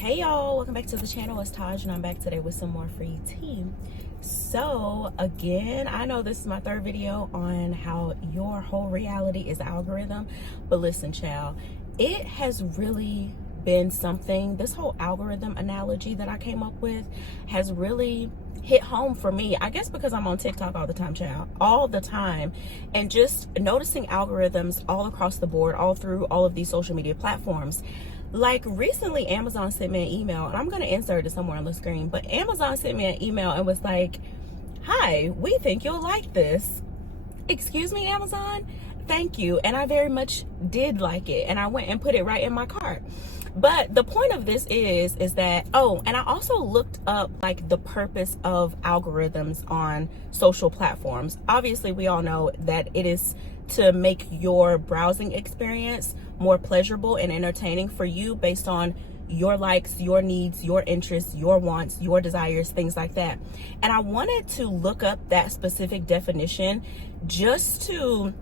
Hey y'all, welcome back to the channel. It's Taj and I'm back today with some more free tea. So again, I know this is my third video on how your whole reality is algorithm, but listen child, it has really been something. This whole algorithm analogy that I came up with has really hit home for me, I guess because I'm on TikTok all the time, child, all the time, and just noticing algorithms all across the board, all through all of these social media platforms. Like recently, Amazon sent me an email, and I'm going to insert it somewhere on the screen, but Amazon sent me an email and was like, hi, we think you'll like this. Excuse me, Amazon? Thank you. And I very much did like it, and I went and put it right in my cart. But the point of this is that, oh, and I also looked up like the purpose of algorithms on social platforms. Obviously, we all know that it is to make your browsing experience more pleasurable and entertaining for you based on your likes, your needs, your interests, your wants, your desires, things like that. And I wanted to look up that specific definition just to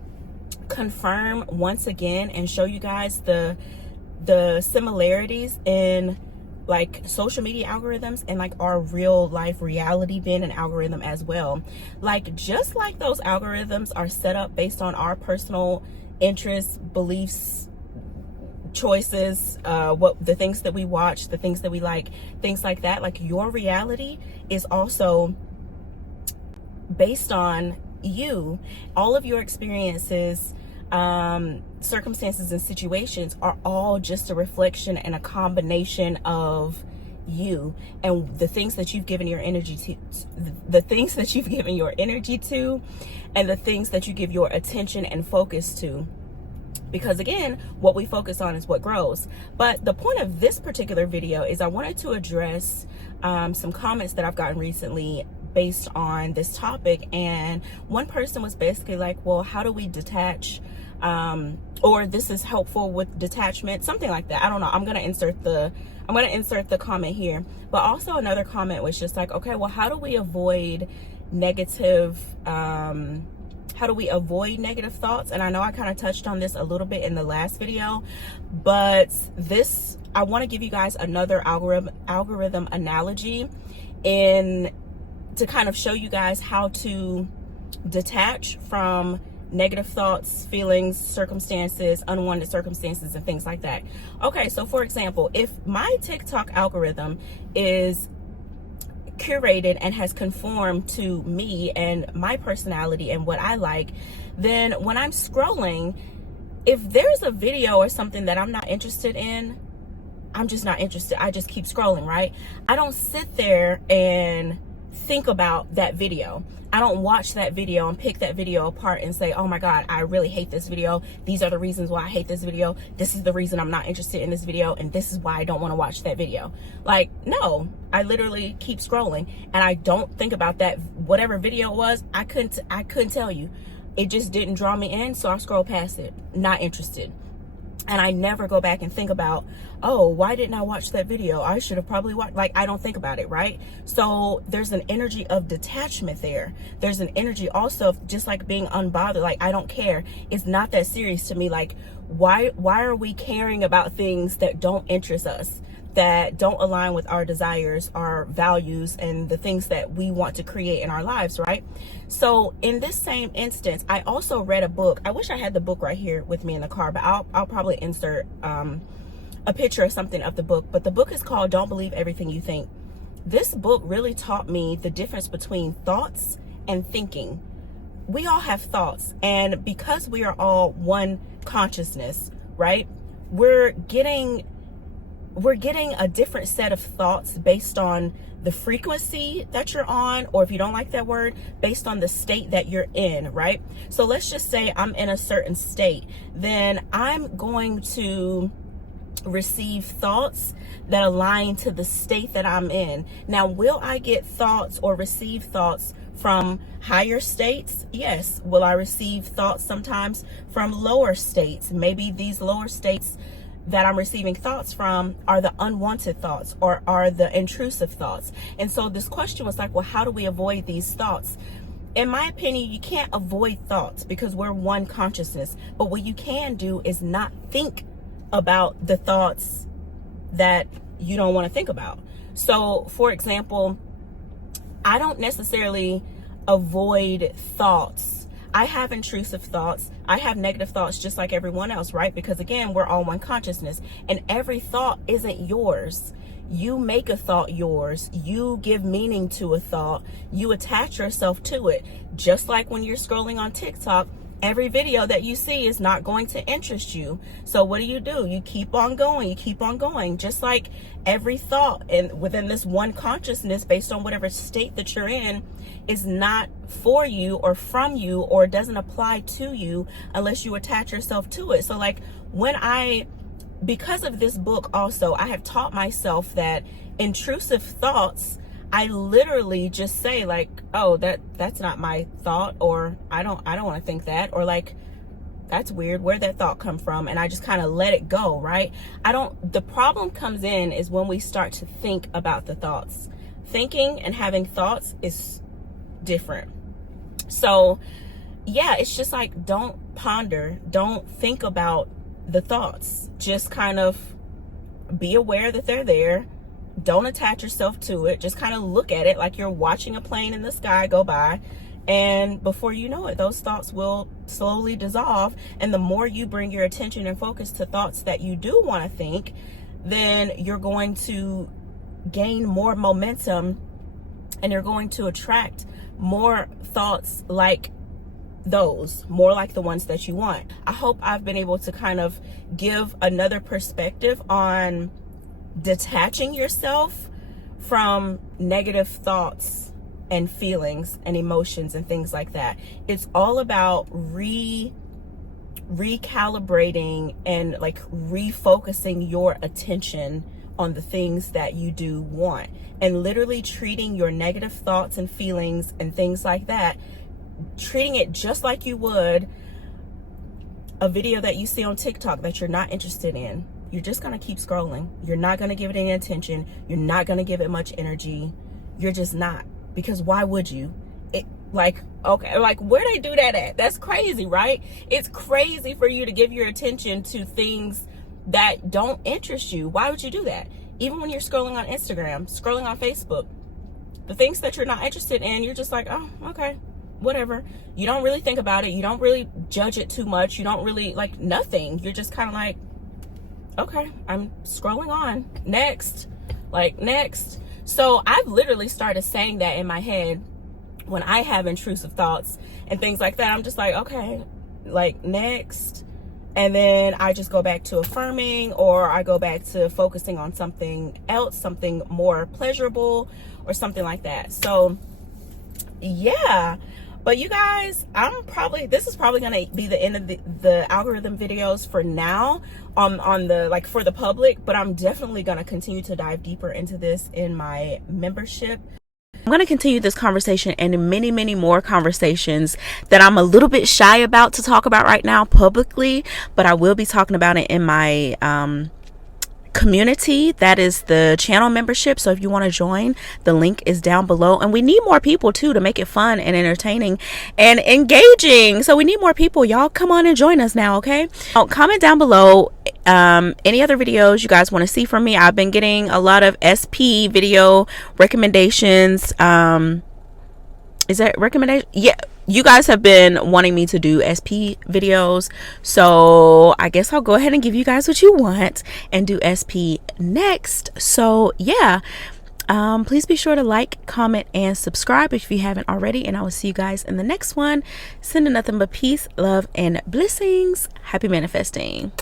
confirm once again and show you guys the similarities in like social media algorithms and like our real life reality being an algorithm as well. Like just like those algorithms are set up based on our personal interests, beliefs, choices, what the things that we watch, the things that we like, things like that, like your reality is also based on you. All of your experiences, circumstances and situations are all just a reflection and a combination of you and the things that you've given your energy to, the things that you've given your energy to, and the things that you give your attention and focus to. Because again, what we focus on is what grows. But the point of this particular video is I wanted to address some comments that I've gotten recently based on this topic. And one person was basically like, well, how do we detach, or this is helpful with detachment, something like that. I don't know. I'm gonna insert the comment here. But also another comment was just like, okay, well, how do we avoid negative thoughts? And I know I kind of touched on this a little bit in the last video, but this, I want to give you guys another algorithm analogy to kind of show you guys how to detach from negative thoughts, feelings, circumstances, unwanted circumstances, and things like that. Okay, so for example, if my TikTok algorithm is curated and has conformed to me and my personality and what I like, then when I'm scrolling, if there's a video or something that I'm not interested in, I'm just not interested. I just keep scrolling, right? I don't sit there and think about that video. I don't watch that video and pick that video apart and say, oh my God, I really hate this video. These are the reasons why I hate this video. This is the reason I'm not interested in this video. And this is why I don't want to watch that video. Like, no, I literally keep scrolling and I don't think about that. Whatever video it was, I couldn't tell you. It just didn't draw me in. So I scroll past it, not interested. And I never go back and think about, oh, why didn't I watch that video? I should have probably watched. Like, I don't think about it, right? So there's an energy of detachment there. There's an energy also of just like being unbothered. Like, I don't care. It's not that serious to me. Like, why are we caring about things that don't interest us, that don't align with our desires, our values, and the things that we want to create in our lives, right? So in this same instance, I also read a book. I wish I had the book right here with me in the car, but I'll probably insert a picture or something of the book. But the book is called Don't Believe Everything You Think. This book really taught me the difference between thoughts and thinking. We all have thoughts, and because we are all one consciousness, right? We're getting a different set of thoughts based on the frequency that you're on, or if you don't like that word, based on the state that you're in, right? So let's just say I'm in a certain state, then I'm going to receive thoughts that align to the state that I'm in. Now, will I get thoughts or receive thoughts from higher states? Yes. Will I receive thoughts sometimes from lower states? Maybe these lower states that I'm receiving thoughts from are the unwanted thoughts or are the intrusive thoughts. And so this question was like, well, how do we avoid these thoughts? In my opinion, you can't avoid thoughts because we're one consciousness. But what you can do is not think about the thoughts that you don't want to think about. So for example, I don't necessarily avoid thoughts. I have intrusive thoughts. I have negative thoughts just like everyone else, right? Because again, we're all one consciousness, and every thought isn't yours. You make a thought yours. You give meaning to a thought. You attach yourself to it. Just like when you're scrolling on TikTok, every video that you see is not going to interest you. So what do? You keep on going. You keep on going. Just like every thought and within this one consciousness, based on whatever state that you're in, is not for you or from you, or doesn't apply to you unless you attach yourself to it. So like because of this book also, I have taught myself that intrusive thoughts, I literally just say like, oh, that's not my thought, or I don't want to think that, or like, that's weird, where'd that thought come from? And I just kind of let it go, right? The problem comes in is when we start to think about the thoughts. Thinking and having thoughts is different. So yeah, it's just like, don't ponder, don't think about the thoughts. Just kind of be aware that they're there. Don't attach yourself to it. Just kind of look at it like you're watching a plane in the sky go by. And before you know it, those thoughts will slowly dissolve. And the more you bring your attention and focus to thoughts that you do want to think, then you're going to gain more momentum, and you're going to attract more thoughts like those, more like the ones that you want. I hope I've been able to kind of give another perspective on detaching yourself from negative thoughts and feelings and emotions and things like that. It's all about recalibrating and like refocusing your attention on the things that you do want, and literally treating your negative thoughts and feelings and things like that, treating it just like you would a video that you see on TikTok that you're not interested in. You're just going to keep scrolling. You're not going to give it any attention. You're not going to give it much energy. You're just not. Because why would you? Okay, like where they do that at? That's crazy, right? It's crazy for you to give your attention to things that don't interest you. Why would you do that? Even when you're scrolling on Instagram, scrolling on Facebook, the things that you're not interested in, you're just like, oh, okay, whatever. You don't really think about it. You don't really judge it too much. You don't really like nothing. You're just kind of like, okay, I'm scrolling on. Next. So I've literally started saying that in my head when I have intrusive thoughts and things like that. I'm just like, okay, like next. And then I just go back to affirming, or I go back to focusing on something else, something more pleasurable or something like that. So yeah. But you guys, this is probably going to be the end of the algorithm videos for now on the, like, for the public, but I'm definitely going to continue to dive deeper into this in my membership. I'm going to continue this conversation and many, many more conversations that I'm a little bit shy about to talk about right now publicly, but I will be talking about it in my community. That is the channel membership. So if you want to join, the link is down below. And we need more people too to make it fun and entertaining and engaging. So we need more people. Y'all come on and join us now, okay? Comment down below any other videos you guys want to see from me. I've been getting a lot of SP video recommendations. Is that recommendation? Yeah, you guys have been wanting me to do SP videos, so I guess I'll go ahead and give you guys what you want and do SP next. So yeah, please be sure to like, comment, and subscribe if you haven't already, and I will see you guys in the next one. Sending nothing but peace, love, and blessings. Happy manifesting.